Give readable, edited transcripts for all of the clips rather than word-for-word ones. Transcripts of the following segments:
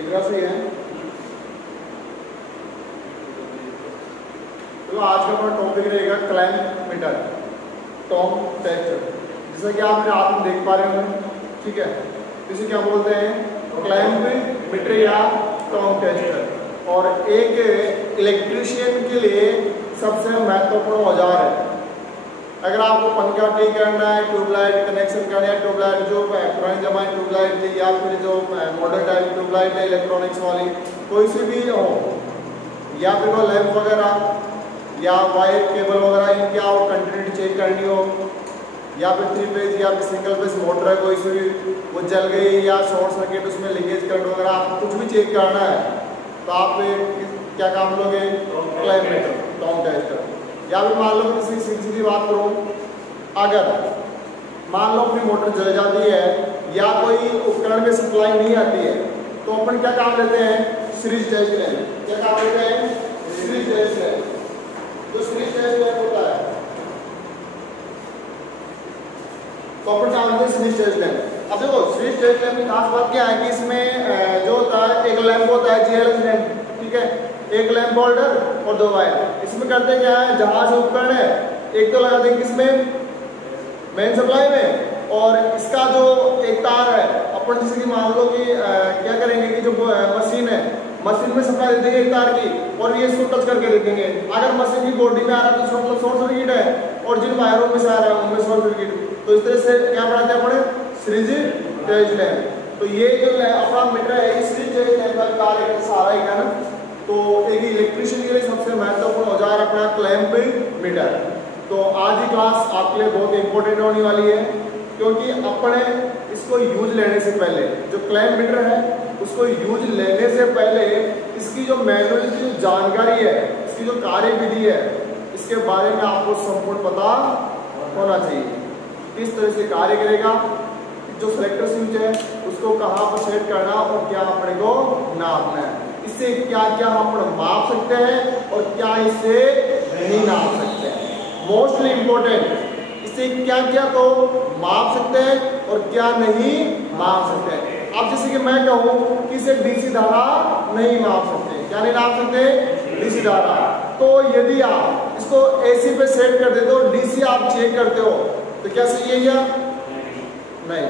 दिख रहा सही है। तो आज का अपना टॉपिक रहेगा क्लैंप मीटर, टॉन्ग टेस्टर। जैसा कि आप मेरे हाथ में देख पा रहे होंगे, ठीक है। इसे क्या बोलते हैं, क्लैंप मीटर या टॉन्ग टेस्टर। और एक इलेक्ट्रीशियन के लिए सबसे महत्वपूर्ण औजार है। अगर आपको पंखा ठीक करना है, ट्यूबलाइट कनेक्शन करना है, ट्यूबलाइट जो पुराने जमाने ट्यूबलाइट थी या फिर जो मॉडर्न टाइप ट्यूबलाइट है इलेक्ट्रॉनिक्स वाली, कोई सी भी हो, या फिर वो लैंप वगैरह या वायर केबल वगैरह इनकी आप कंटिन्यूटी चेक करनी हो, या फिर 3 फेज या फिर सिंगल फेज मोटर है कोई सी भी वो जल गई या शॉर्ट सर्किट उसमें लीकेज करंट वगैरह आपको कुछ भी चेक करना है तो आप क्या काम लोगे, क्लैंप मीटर, टॉन्ग टेस्टर। या फिर मान लो किसी सीधी बात करो, अगर मान लो अपनी मोटर जल जाती है या कोई उपकरण में सप्लाई नहीं आती है तो अपन क्या काम लेते हैं, सीरीज टेस्ट लैंप। क्या काम लेते हैं, सीरीज टेस्ट लैंप। जो सीरीज टेस्ट लैंप होता है तो अपन क्या लेते हैं, सीरीज टेस्ट लैंप। अब देखो सीरीज टेस्ट लैंप की खास बात क्या है कि इसमें जो होता है एक लैंप होता है GLS लैंप, ठीक है, एक लैंप होल्डर और 2 वायर। इसमें करते क्या है, जहां से उपकरण है एक तो लगा देंगे किसमें, मेन सप्लाई में, और इसका जो एक तार है अपन जैसे कि मान लो कि क्या करेंगे कि जो मशीन है, मशीन में सप्लाई दे देंगे एक तार की और ये इसको टच करके देखेंगे। अगर मशीन की बॉडी में आ रहा है तो इसका मतलब शॉर्ट सर्किट है, और जिन वायरों में से आ रहा है उनमें शॉर्ट सर्किट। तो इस तरह से क्या बनाते हैं अपने, सीरीज टेस्ट लैंप। तो ये जो अपना मीटर है इस सीरीज टेस्ट लैंप का कार्य सारा ही है ना। तो एक इलेक्ट्रीशियन के लिए सबसे महत्वपूर्ण औजार अपना क्लैंप मीटर। तो आज की क्लास आपके लिए बहुत इंपॉर्टेंट होने वाली है, क्योंकि अपने इसको यूज लेने से पहले जो क्लैंप मीटर है उसको यूज लेने से पहले इसकी जो मैनुअल की जो जानकारी है, इसकी जो कार्यविधि है, इसके बारे में आपको संपूर्ण पता होना चाहिए। किस तरह से कार्य करेगा, जो सिलेक्टर स्विच है उसको कहाँ पर सेट करना और क्या अपने को नापना है, इससे क्या क्या हम माप सकते हैं और क्या इससे नहीं नाप सकते हैं। मोस्टली इंपॉर्टेंट, इससे क्या क्या तो माप सकते हैं और क्या नहीं माप सकते हैं। अब जैसे कि मैं कहूँ कि इसे DC धारा नहीं माप सकते, क्या नहीं नाप सकते, DC धारा। तो यदि आप इसको AC पे सेट कर देते हो, DC आप चेक करते हो, तो क्या सही है क्या, नहीं,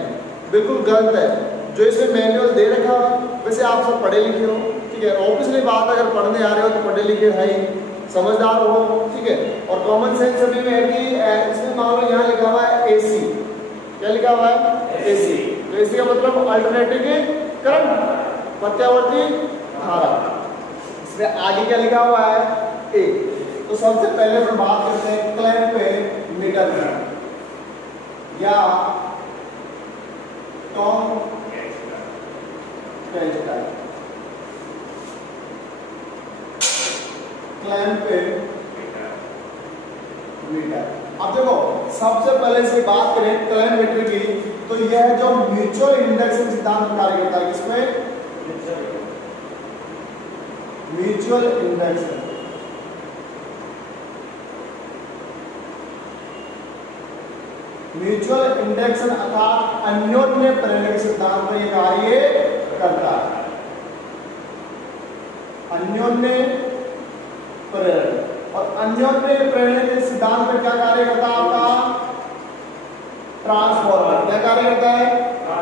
बिल्कुल गलत है। जो इसमें मैनुअल दे रखा वैसे आप सब पढ़े लिखे हो, ठीक है, ऑब्वियसली बात अगर पढ़ने आ रहे हो तो पढ़े लिखे है ही, समझदार हो, ठीक है। और कॉमन सेंस सभी में है कि इसमें मान लो यहाँ लिखा हुआ है AC, क्या लिखा हुआ है, AC। तो AC का मतलब अल्टरनेटिंग करंट, प्रत्यावर्ती धारा। इसमें आगे क्या लिखा हुआ है, A। तो सबसे पहले हम बात करते हैं क्लैंप मीटर या टॉन्ग टेस्टर। Clamp meter. अब देखो सबसे पहले से बात करें क्लैंप मीटर की, तो यह जो म्यूचुअल इंडक्शन सिद्धांत कार्य करता है, इसमें म्यूचुअल इंडक्शन, म्यूचुअल इंडक्शन अर्थात अन्योन्य प्रेरणा के सिद्धांत पर यह कार्य करता है। अन्योन्य प्रेरण, और अन्योन्य प्रेरण के सिद्धांत पर क्या कार्य करता है आपका, ट्रांसफॉर्मर। क्या कार्य करता है,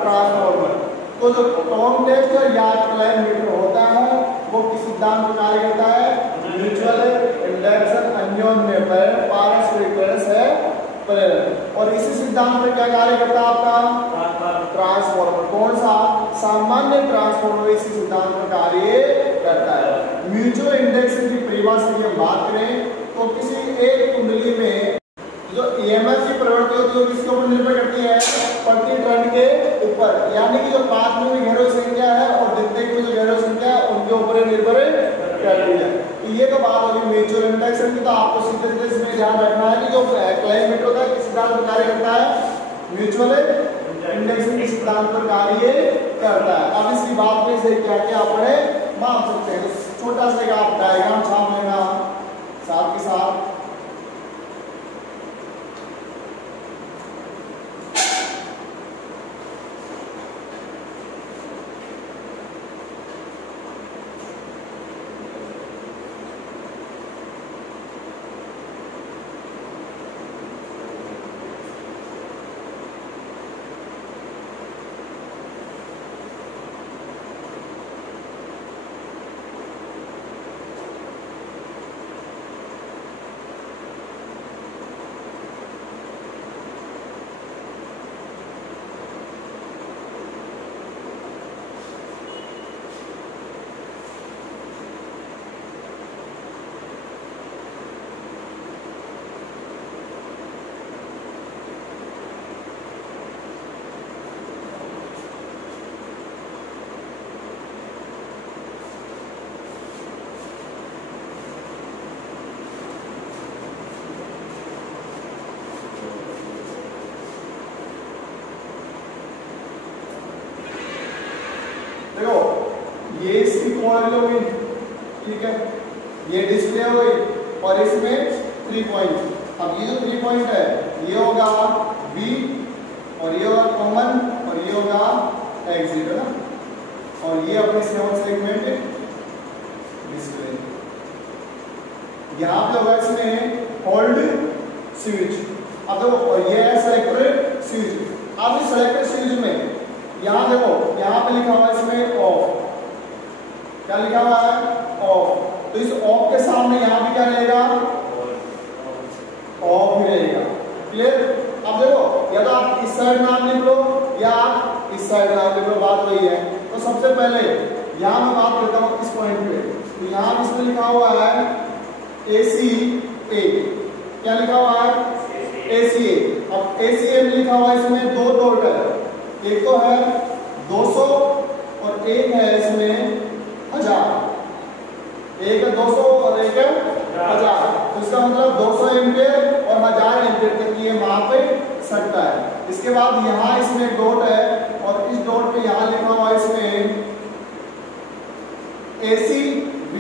ट्रांसफॉर्मर। तो जो टॉन्ग टेस्टर या क्लैंप मीटर होता है वो किस सिद्धांत पर कार्य करता है, म्यूचुअल इंडक्शन, अन्योन्य प्रेरण, पारस्परिक प्रेरण से प्रेरण। और इसी सिद्धांत में क्या कार्य करता है आपका, ट्रांसफॉर्मर। कौन सा, सामान्य ट्रांसफॉर्मर इसी सिद्धांत में कार्य करता है। म्यूचुअल इंडक्शन की परिभाषा की हम बात करें तो किसी एक कुंडली में जो EMF की प्रवृत्ति होती है किसके ऊपर निर्भर करती है, प्रति टर्न के ऊपर, यानी कि जो पाथ में घेरो संख्या है और द्वितीयक में जो घेरो संख्या है उनके ऊपर निर्भर करती है। ये तो बात होगी म्यूचुअल इंडक्शन की। तो आपको सीधे सीधे इसमें ध्यान रखना है कि जो क्लैंप मीटर होता है किस सिद्धांत पर कार्य करता है, म्यूचुअल इंडक्शन के सिद्धांत पर कार्य करता है। अब इसकी बात में से क्या क्या अपने माप सकते हैं, तो छोटा सा आप डायग्राम छाप लेना साथ के साथ। ये इसकी कोण हो गई, ठीक है, ये डिस्प्ले हो गई और इसमें 3 पॉइंट। अब ये जो 3 पॉइंट है ये होगा V और ये होगा कॉमन और ये होगा एग्जिट, है ना, और ये अपने 7 सेगमेंट डिस्प्ले। यहाँ पे होगा इसमें होल्ड स्विच। अब देखो, और ये है सेलेक्टेड स्विच। अब इस सेलेक्टेड स्विच में यहाँ देखो, यहाँ पे लिखा हुआ है इसमें ऑफ, क्या लिखा हुआ है, ऑफ। तो इस ऑफ के सामने यहाँ पे क्या रहेगा, ऑफ ही रहेगा, क्लियर। अब देखो, या तो आप इस साइड नाम लिख लो या आप इस साइड नाम लिख लो, बात वही है। तो सबसे पहले यहाँ मैं बात करता हूँ इस पॉइंट पे। तो यहाँ इसमें लिखा हुआ है ACA, क्या लिखा हुआ है, ACA। अब ACA में लिखा हुआ है इसमें 2 डॉट है, एक तो है 200 और एक है इसमें 1000। एक है 200 और एक है 1000। तो इसका मतलब 200 एम्पियर और 1000 एम्पियर तक ये माप सकता है। इसके बाद यहाँ इसमें डॉट है और इस डॉट पे यहाँ लिखा हुआ है इसमें ACV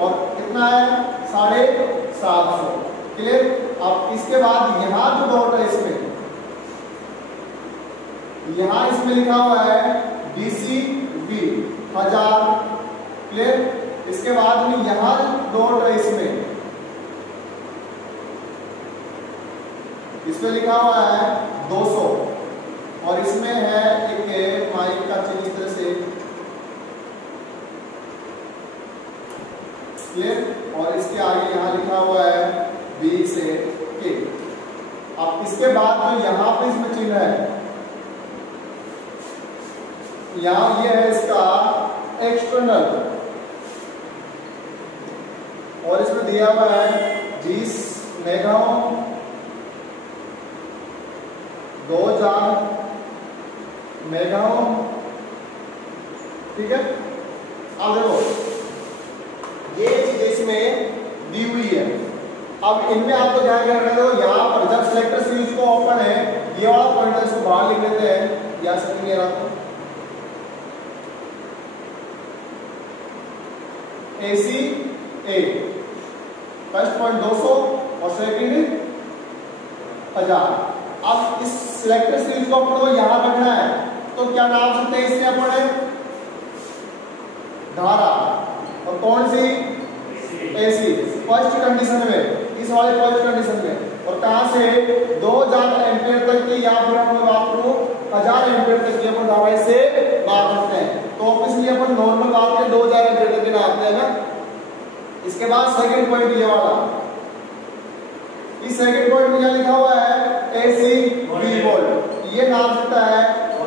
और कितना है 750, क्लियर। अब इसके बाद यहाँ जो डॉट है इसमें, यहाँ इसमें लिखा हुआ है DCV 1000, क्लियर। इसके बाद में यहाँ डॉट है इसमें लिखा हुआ है 200 और इसमें है एक माइक का चिन्ह इस तरह से, क्लियर। और इसके आगे यहाँ लिखा हुआ है B से K। अब इसके बाद जो यहाँ पे इसमें चिन्ह है, यहाँ ये है इसका एक्सटर्नल और इसमें दिया हुआ है 20 मेगा ओम, 2000 मेगा ओम, ठीक है। अब देखो, ये चीज इसमें दी हुई है। अब इनमें आपको ध्यान रखना है, तो यहाँ पर जब सिलेक्टर स्विच को ओपन है, ये वाला पॉइंटर इसको बाहर लिख लेते हैं, या से क्लियर आपको ACA, फर्स्ट पॉइंट 200 और सेकंड 1000। अब इस सिलेक्टर स्विच को अपन को यहाँ रखना है, तो क्या नाम सकते हैं इससे अपन, धारा, और कौन सी, AC, फर्स्ट कंडीशन में, इस वाले फर्स्ट कंडीशन में। और कहां से 2000 एम्पियर तक की, या फिर हम बात करो 1000 एम्पियर तक की अपन धारा से माप सकते हैं। तो ऑब्वियसली अपन नॉर्मल बात करें 2000 एम्पियर तक की नापते हैं ना। इसके बाद सेकंड पॉइंट ये वाला, इस सेकंड पॉइंट में क्या लिखा हुआ है ACV वोल्ट, ये नाप सकता है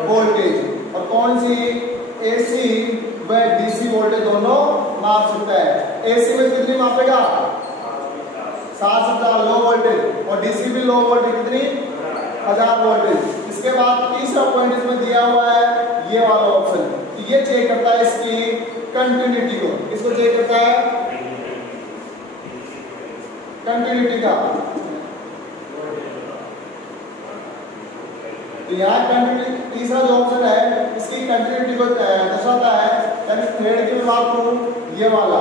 वोल्टेज। और कौन सी, AC व DC वोल्टेज दोनों माप सकता है। AC में कितनी मापेगा, 750 लो वोल्टेज, और DC भी लो वोल्टेज कितनी, 1000 वोल्टेज। इसके बाद तीसरा पॉइंट इसमें दिया हुआ है ये वाला ऑप्शन, ये चेक करता है इसकी कंटिन्यूटी को। इसको चेक करता है कंटिन्यूटी का। तो यहाँ कंटिन्यूटी, तीसरा जो ऑप्शन है इसकी कंटिन्यूटी को दर्शाता है। यानी थ्रेड की बात करूं ये वाला,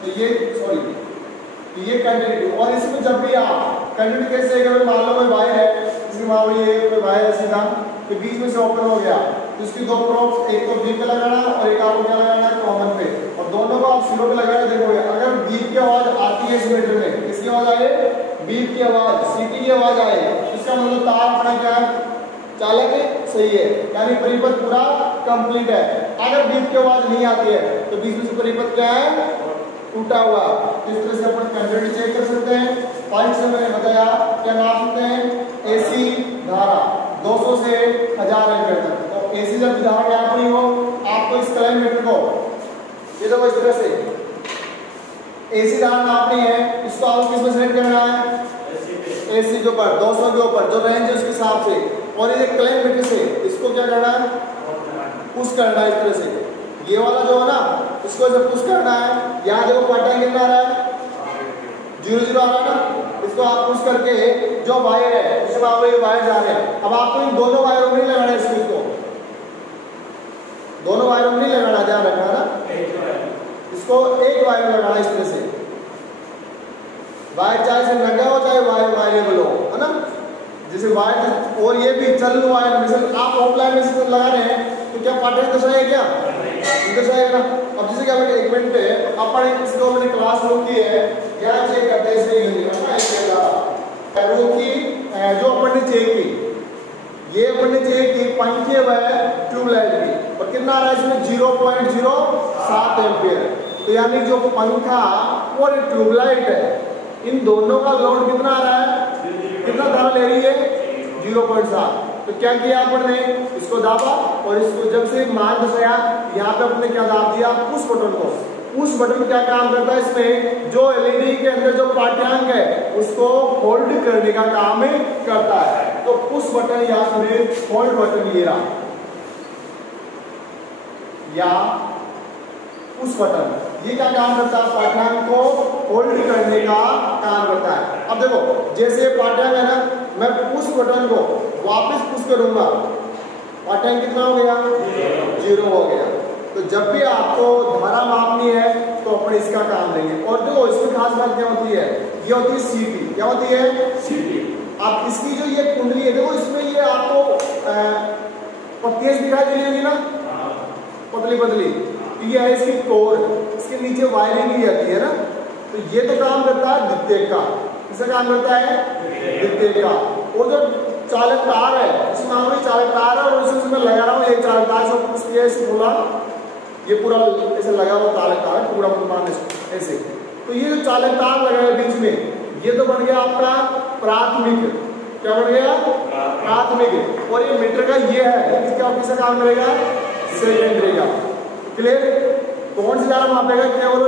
तो ये सॉरी, तो ये कंटिन्यूटी। और इसमें जब भी आप कंटिन्यूटी कैसे, अगर मान लो कोई वायर है, इसकी मान लो ये कोई वायर है सीधा, तो बीच में से ओपन हो गया, तो इसकी 2 प्रोब्स, एक तो बीप पे लगाना और एक आपको क्या लगाना है, कॉमन पे, और दोनों को आप सिरों पे लगा के देखोगे। अगर बीप की आवाज आती है इस मीटर में, किसकी आवाज आए, बीप की आवाज, सीटी की आवाज आए, इसका मतलब तार अपना क्या है, चालक सही है, यानी परिपथ पूरा कंप्लीट है। अगर बीप की आवाज नहीं आती है तो बीच में से परिपथ क्या है, टूटा हुआ। इस तरह से अपन कंटिन्यूटी चेक कर सकते हैं। पॉइंट से मैंने बताया, क्या नाप सकते हैं, AC धारा 200 से 1000 एम्पीयर तक। तो AC जब धारा नापनी हो आपको इस कैलमीटर को, ये देखो इस तरह से AC धारा नापनी है, इसको आपको किस में सेलेक्ट करना है, AC के ऊपर, 200 के ऊपर जो रेंज है उसके हिसाब से। और ये कैलमीटर से इसको क्या करना है, पुश करना है इस तरह से। ये वाला जो है ना, इसको जब पुश करना है, यहाँ देखो पैटर्न कितना आ रहा है, 0 आ रहा है ना, इसको आप पुश करके जो वायर है उसमें आप ये वायर जा रहे हैं। अब आपको इन दोनों वायरों में नहीं लगाना है, इसको दोनों वायरों में नहीं लगाना, ध्यान रखना है ना। इसको एक वायर लगाना इस तरह से, वायर चाहे से लगा हो चाहे वायर वायरेबल हो, है ना। जैसे वायर और ये भी चालू वायर में से आप ऑफलाइन में से लगा रहे हैं तो क्या पार्ट दर्शाएगा क्या, दर्शाएगा ना। अब जैसे क्या एक मिनट अपन इसको अपने क्लास रूम की है यहाँ चेक करते हैं इसमें जो अपन ने चेक की, ये अपन ने चेक की पंखे व ट्यूबलाइट की, और कितना आ रहा है इसमें 0.07 एम्पियर। तो यानी जो पंखा और ट्यूबलाइट है इन दोनों का लोड कितना आ रहा है, कितना धारा ले रही है 0.7। तो क्या किया अपन ने, इसको दाबा और इसको जब से मान दर्शाया यहाँ पे अपने क्या दाब दिया, पुश बटन को। पुश बटन क्या काम करता है, इसमें जो एलईडी के अंदर जो पाठ्यांक है उसको होल्ड करने का काम करता है। तो पुश बटन या फिर होल्ड बटन ये रहा, या पुश बटन ये क्या काम करता है, पाठ्यांक को होल्ड करने का काम करता है। अब देखो जैसे पाठ्यांक है ना, मैं पुश बटन को वापस पुश करूंगा, पाठ्यांक कितना हो गया, 0 हो गया। तो जब भी आपको धारा मापनी है तो अपन इसका काम लेंगे। और देखो इसमें खास बात क्या होती है, ये होती है सीटी, क्या होती है सीटी। आप इसकी जो ये कुंडली है देखो, इसमें ये आपको पत्तियां दिखाई दे रही है ना, पतली पतली, ये है इसकी कोर, इसके नीचे वायरिंग भी आती है ना। तो ये तो काम करता है द्वितीयक का, किसका काम करता है, द्वितीयक का। वो जो चालक तार है, इसमें मामूली चालक तार है और उसमें लगा रहा हूँ एक चालक तार से कुछ किया इसे पूरा, ये पूरा ऐसे लगा हुआ चालक तार है पूरा मान ऐसे। तो ये जो चालक तार लगा है बीच में, ये तो बन गया आपका प्राथमिक, क्या बन गया प्राथमिक। और ये मीटर का ये है, इसका किसका काम करेगा, सेकेंडरी का। क्लियर, कौन सी धारा मापेगा, केवल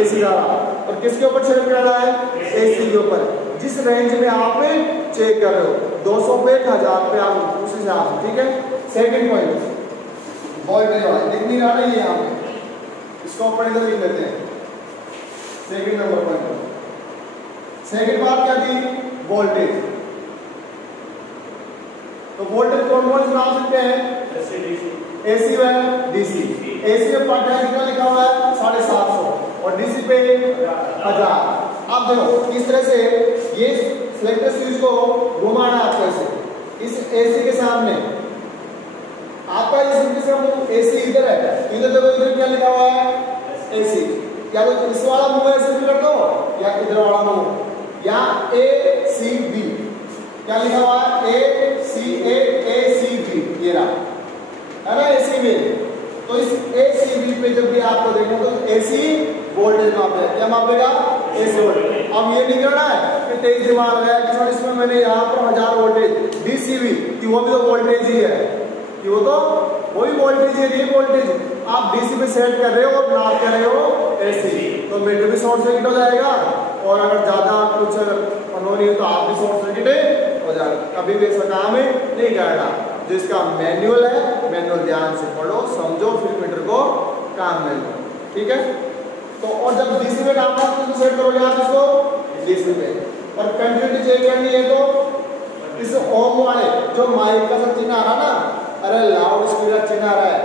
एसी धारा, और किसके ऊपर चेक करना है, एसी के ऊपर। जिस रेंज में आप चेक कर रहे हो 200 पे 1000 पे आप उस हिसाब से, ठीक है। सेकंड पॉइंट वोल्टेज वाला दिख नहीं रहा है, ये यहाँ पे इसको अपन इधर लिख लेते हैं। सेकंड नंबर पॉइंट, सेकंड बात क्या थी, वोल्टेज। तो वोल्टेज कौन कौन से नाम सकते हैं, एसी व डीसी। एसी में पाठ्यांक कितना लिखा हुआ है 750 और डीसी पे 1000। आप देखो इस तरह से ये सिलेक्टर स्विच को घुमाना है आपको ऐसे, इस एसी के सामने आपका इस एसी इधर है, इधर देखो इधर क्या लिखा हुआ है एसी। या तो इस वाला मुंह ऐसे भी कर दो या इधर वाला मुंह, या ए सी बी क्या लिखा हुआ है, ए सी बी, ये रहा है ना एसी में। तो इस एसीबी पे जब भी आपको देखना तो एसी वोल्टेज मापेगा, क्या मापेगा, एसी वोल्टेज। अब ये नहीं करना है कि तेज दिमाग लगाया कि सर इसमें मैंने यहाँ पर 1000 वोल्टेज, डीसीबी कि वो भी तो वोल्टेज ही है, कि वो तो वही वोल्टेज है, ये वोल्टेज आप डीसी पे सेट कर रहे हो और नाप कर रहे हो एसी, तो मीटर भी शॉर्ट सर्किट हो जाएगा। और अगर ज्यादा कुछ अनहोनी है तो आप भी शॉर्ट सर्किट हो जाएगा, कभी भी ऐसा काम नहीं करेगा। जो इसका मैनुअल है, मैनुअल ध्यान से पढ़ो, समझो, फिर मीटर को काम में लो, ठीक है। तो और जब डीसी में काम करते तो सेट करोगे आप इसको डीसी पे, और कंटिन्यूटी चेक करनी है तो इस ओम वाले जो माइक का सब चिन्ह आ रहा ना, अरे लाउड स्पीकर चिन्ह आ रहा है।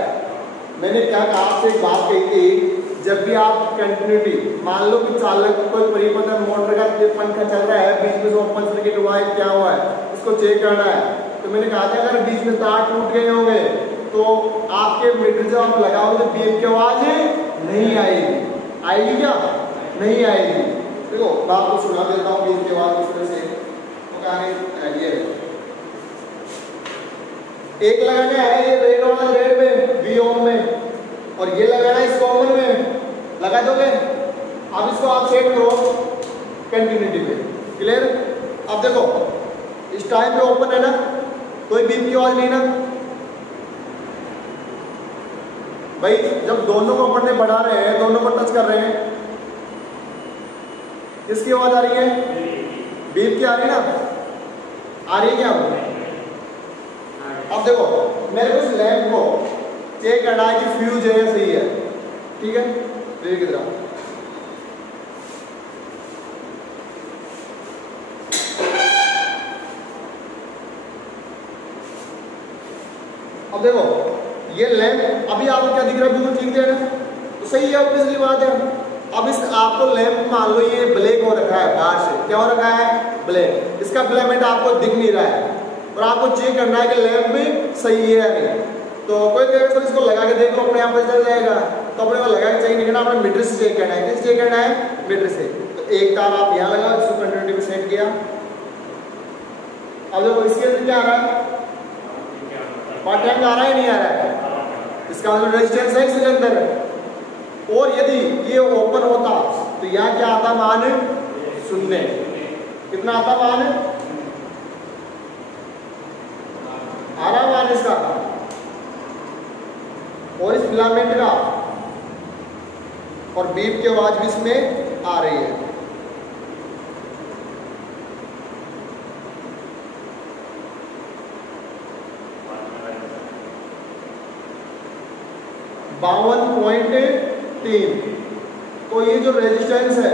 मैंने क्या कहा आपसे एक बात कही थी, जब भी आप कंटिन्यूटी मान लो कि चालक कोई परिपत्र मोटर का पंखा चल रहा है, बीच में ओपन सर्किट हुआ है, क्या हुआ है, इसको चेक करना है। तो मैंने कहा था अगर बीच में तार टूट गए होंगे तो आपके मीटर जब आप लगाओगे तो बीप की आवाज नहीं आएगी, आएगी क्या, नहीं आएगी। देखो मैं आपको सुना देता हूँ बीप की आवाज किस तरह से। तो कहानी ये एक लगाना है ये रेड वाला, रेड में वी ओम में, और ये लगाना है इस कॉमन में, लगा दोगे। अब इसको आप सेट करो कंटिन्यूटी पे, क्लियर। अब देखो इस टाइम पे ओपन है ना, कोई बीप की आवाज नहीं ना भाई। जब दोनों को अपन ने बढ़ा रहे हैं, दोनों को टच कर रहे हैं, किसकी आवाज आ रही है, बीप की आ रही है ना, आ रही है क्या। अब देखो मेरे को इस लैंप को चेक करना है कि फ्यूज है या सही है, ठीक है। फिर किधर अब देखो ये लैंप अभी आपको क्या दिख रहा है, बिल्कुल ठीक दे रहा है। तो सही है, ऑब्वियसली बात है। अब इस आपको लैंप मान लो ये ब्लैक हो रखा है, बाहर से क्या हो रखा है, ब्लैक, इसका फिलामेंट आपको दिख नहीं रहा है और आपको चेक करना है कि लैंप भी सही है या नहीं। तो कोई कहेगा सर इसको लगा के देखो अपने आप पता चल जाएगा, तो अपने को लगा के चेक नहीं करना, अपने मीटर से चेक करना है। किस चेक करना है, मीटर से। तो एक तार आप यहाँ लगाओ, इसको कंटिन्यूटी पे सेट किया। अब देखो इसके अंदर क्या आ रहा है, पार्ट आ रहा है नहीं आ रहा है, इसका मतलब रेजिस्टेंस है इसके अंदर। और यदि ये ओपन होता तो यहाँ क्या आता मान, शून्य। कितना आता मान, आ रहा मान इसका, और इस फिलामेंट का और बीप की आवाज भी इसमें आ रही है। तो ये जो रेजिस्टेंस है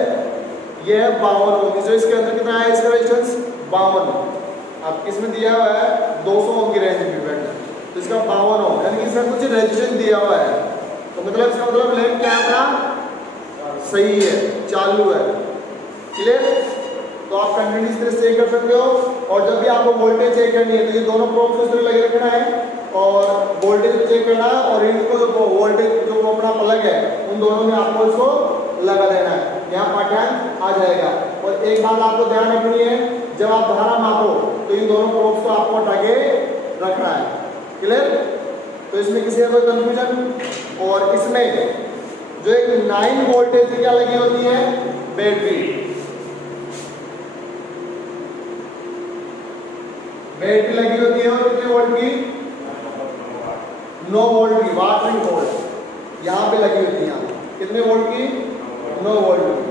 ये है 52 ओम। जो इसके अंदर कितना है इसका रेजिस्टेंस 52, आप किसमें दिया हुआ है 200 ओम की रेंज में, तो इसका 52 ओम, यानी कि इसका कुछ रेजिस्टेंस दिया हुआ है। तो मतलब इसका मतलब लैंप क्या अपना सही है, चालू है। क्लियर। तो आप कंटिन्यूस इस तरह चेक कर सकते हो। और जब भी आपको वोल्टेज चेक करनी है तो ये दोनों प्रोब को इस तरह लगे रखना है और वोल्टेज चेक करना है, और इनको जो वोल्टेज जो अपना प्लग है उन दोनों में आपको इसको लगा देना है। यहाँ पाठ्यांक आ जाएगा। और एक बात आपको ध्यान रखनी है, जब आप धारा मापो तो इन दोनों प्रोब्स को आपको हटा के रखना है। क्लियर। तो इसमें किसी का कोई कंफ्यूजन। और इसमें जो एक 9 वोल्टेज की क्या लगी होती है, बैटरी लगी होती है। और कितने वोल्ट की, 9 वोल्ट की वाटरिंग वोल्ट यहाँ पे लगी होती है। कितने वोल्ट की, 9 वोल्ट की।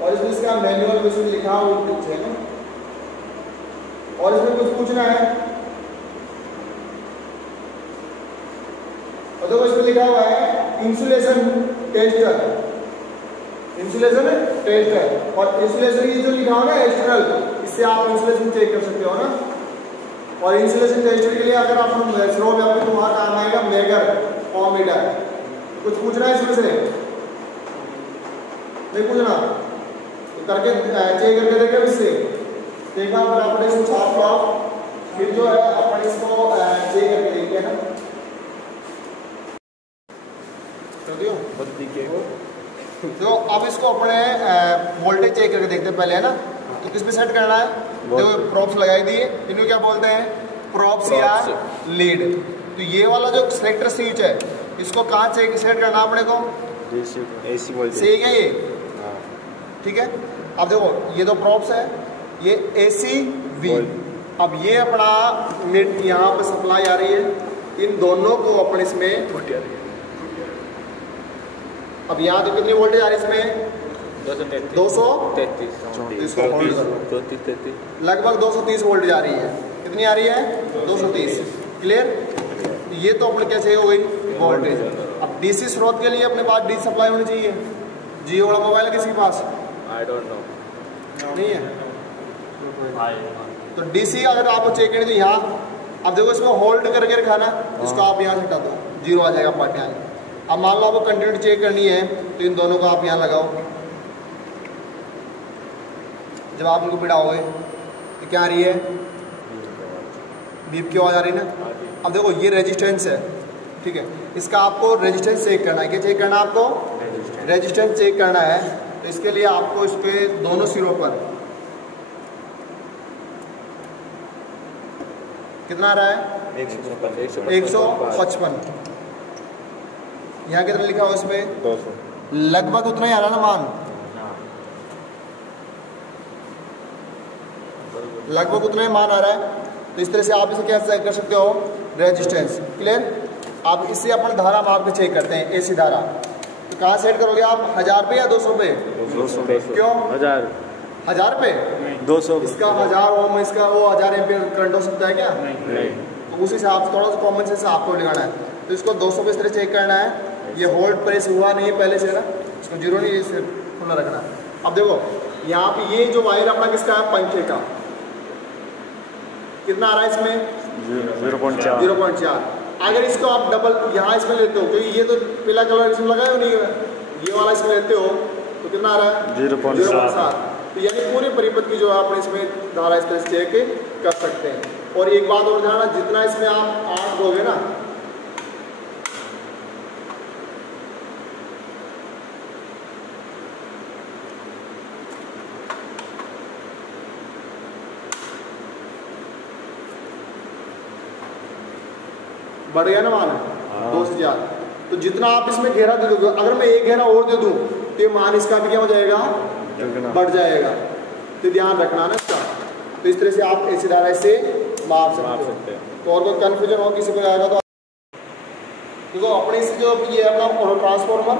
और इसमें इसका मैनुअल में इसमें लिखा हुआ कुछ है ना, और इसमें कुछ पूछना है। और देखो इसमें लिखा हुआ है इंसुलेशन टेस्टर, इंसुलेशन टेस्टर। और इंसुलेशन ये जो लिखा हुआ ना एक्सटर्नल, इससे आप इंसुलेशन चेक कर सकते हो ना। और इंसुलेशन टेस्टर के लिए अगर आप स्रो में आपके तो वहां काम आएगा मेगर ओमीटर। कुछ पूछना है इसमें से, नहीं पूछना तो करके चेक करके देखें इससे देखा फटाफट इसको छाप लो, फिर जो है अपन इसको चेक करके देखिए ना। तो अब इसको अपने वोल्टेज चेक करके देखते हैं पहले, है ना। तो किस पे सेट करना है, देखो प्रोब्स लगाई दिए, इनको क्या बोलते हैं, प्रोब्स या लीड। तो ये वाला जो सेलेक्टर स्विच है इसको कहाँ से सेट करना अपने को, AC वोल्टेज सही है ये, ठीक है। अब देखो ये दो प्रोब्स है, ये AC V। अब ये अपना नेट यहाँ पे सप्लाई आ रही है, इन दोनों को अपन इसमें, अब यहाँ तो कितनी वोल्टेज आ रही है इसमें, 233 लगभग 230 वोल्टेज आ रही है। कितनी आ रही है, 230। क्लियर। ये तो अपने कैसे हो गई वोल्टेज। अब डीसी स्रोत के लिए अपने पास डीसी सप्लाई होनी चाहिए। जियो वाला मोबाइल है किसी के पास, आई डोंट नो, नहीं है। तो डीसी अगर आपको चेक करनी तो यहाँ, अब देखो इसमें होल्ड करके रखाना, इसको आप यहाँ से हटा दो, 0 आ जाएगा पार्ट। अब मान लो आपको कंटिन्यूटी चेक करनी है तो इन दोनों को आप यहाँ लगाओ। जब आप इनको बिठाओगे तो क्या आ रही है, बीप की आवाज़ आ रही है ना। अब देखो ये रेजिस्टेंस है, ठीक है। इसका आपको रेजिस्टेंस चेक करना है। क्या चेक करना है आपको, रेजिस्टेंस चेक करना है। तो इसके लिए आपको इस पे दोनों सिरों पर कितना आ रहा है, 155। यहाँ कितना लिखा हुआ इसमें, 200, लगभग उतना ही आ रहा ना मान, लगभग उतना ही मान आ रहा है। तो इस तरह से आप इसे क्या चेक कर सकते हो, रेजिस्टेंस। क्लियर। आप इससे अपन धारा माप के चेक करते हैं, एसी धारा। तो कहाँ सेट करोगे आप, 1000 पे या 200 पे, 200 पे, क्यों 1000 पे, 200 इसका 1000 ओम, इसका वो 1000 एम्पीयर करंट हो सकता है क्या, नहीं। तो उसी से आप थोड़ा सा कॉमन सेंस आपको लगाना है। तो इसको 200 पे इस तरह चेक करना है। ये होल्ड प्रेस हुआ नहीं पहले से ना, इसको 0 नहीं, इसे खुला रखना है। अब देखो यहाँ पे ये जो वायर अपना किसका है, पंखे का, कितना आ रहा है इसमें, 0.4। अगर इसको आप डबल यहाँ इसमें लेते हो, क्योंकि ये तो पीला कलर इसमें लगाया नहीं है, ये वाला इसमें लेते हो तो कितना आ रहा है 0.7। तो यानी पूरे परिपथ की जो आप इसमें धारा इस तरह से चेक कर सकते हैं। और एक बात और ध्यान, जितना इसमें आप 8 दोगे ना, बढ़ गया ना मान 2 से ज़्यादा, तो जितना आप इसमें घेरा दे दोगे, अगर मैं एक घेरा और दे दूं तो ये मान इसका भी क्या हो जाएगा, बढ़ जाएगा। तो ध्यान रखना ना इसका। तो इस तरह से आप ऐसी धारा से माप सकते हैं। तो और कोई कन्फ्यूजन हो किसी को आएगा तो देखो अपने इस जो ये अपना ऑटो ट्रांसफार्मर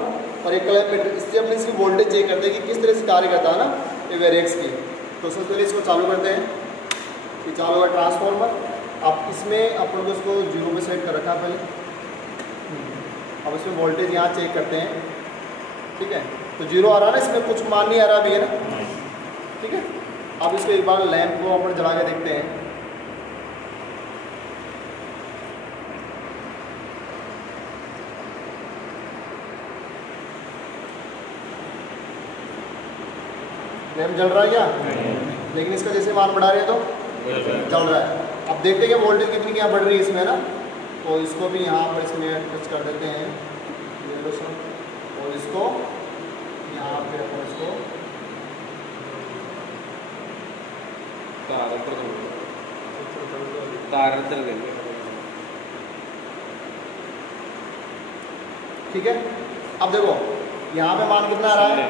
और एक क्लैंप मीटर, इससे अपने इसकी वोल्टेज चेक करते हैं कि किस तरह से कार्य करता है ना ये वेरिएक्स की। तो सबसे पहले इसको चालू करते हैं, ये चालू हुआ ट्रांसफार्मर। अब इसमें अपन को इसको 0 पे सेट कर रखा है पहले। अब इसमें वोल्टेज यहाँ चेक करते हैं, ठीक है। तो 0 आ रहा है ना, इसमें कुछ मान नहीं आ रहा अभी, है ना, ठीक है। अब इसको एक बार लैंप को अपन जला के देखते हैं। लैंप जल रहा है क्या? लेकिन इसका जैसे मान बढ़ा रहे हैं तो जल रहा है। अब देखते हैं कि वोल्टेज कितनी क्या बढ़ रही है इसमें ना। तो इसको भी यहाँ पर इसमें टच कर देते हैं और इसको यहाँ पे अपन इसको ठीक है। अब देखो यहाँ पे मान कितना आ रहा है,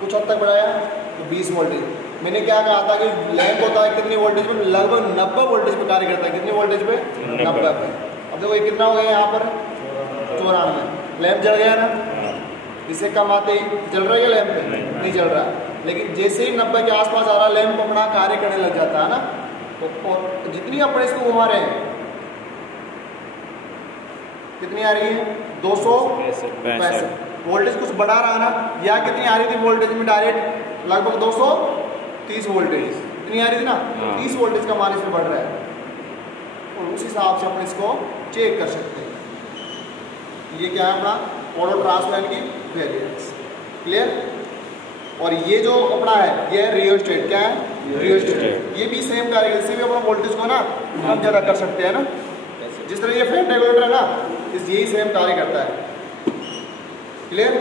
कुछ हद तक बढ़ाया तो 20 वोल्टेज। मैंने क्या कहा था कि लैंप होता है कितनी वोल्टेज पे, लगभग 90 वोल्टेज पे कार्य करता है। कितनी वोल्टेज पे? 90 पे। अब देखो ये कितना हो गया यहाँ पर 94। लैंप जल गया ना, इससे कम आते ही जल रहा है लैंप पे? नहीं जल रहा है। लेकिन जैसे ही 90 के आसपास आ रहा है लैंप अपना कार्य करने लग जाता है ना। तो और जितनी अपने इसको घुमा रहे हैं कितनी आ रही है? 265। वोल्टेज कुछ बढ़ा रहा है ना, या कितनी आ रही थी वोल्टेज में डायरेक्ट लगभग 230 वोल्टेज इतनी आ रही थी ना। 30 वोल्टेज का मान इसमें बढ़ रहा है और उस हिसाब से अपन इसको चेक कर सकते हैं। ये क्या है अपना ऑटो ट्रांसफार्मर की वेरिएंस, क्लियर। और ये जो अपना है ये रियोस्टेट, क्या है? रियोस्टेट। ये भी सेम कार्य, इससे भी अपना वोल्टेज को ना कम ज़्यादा कर सकते हैं ना। जिस तरह ये फैन रेगुलेटर है ना, यही सेम कार्य करता है, क्लियर।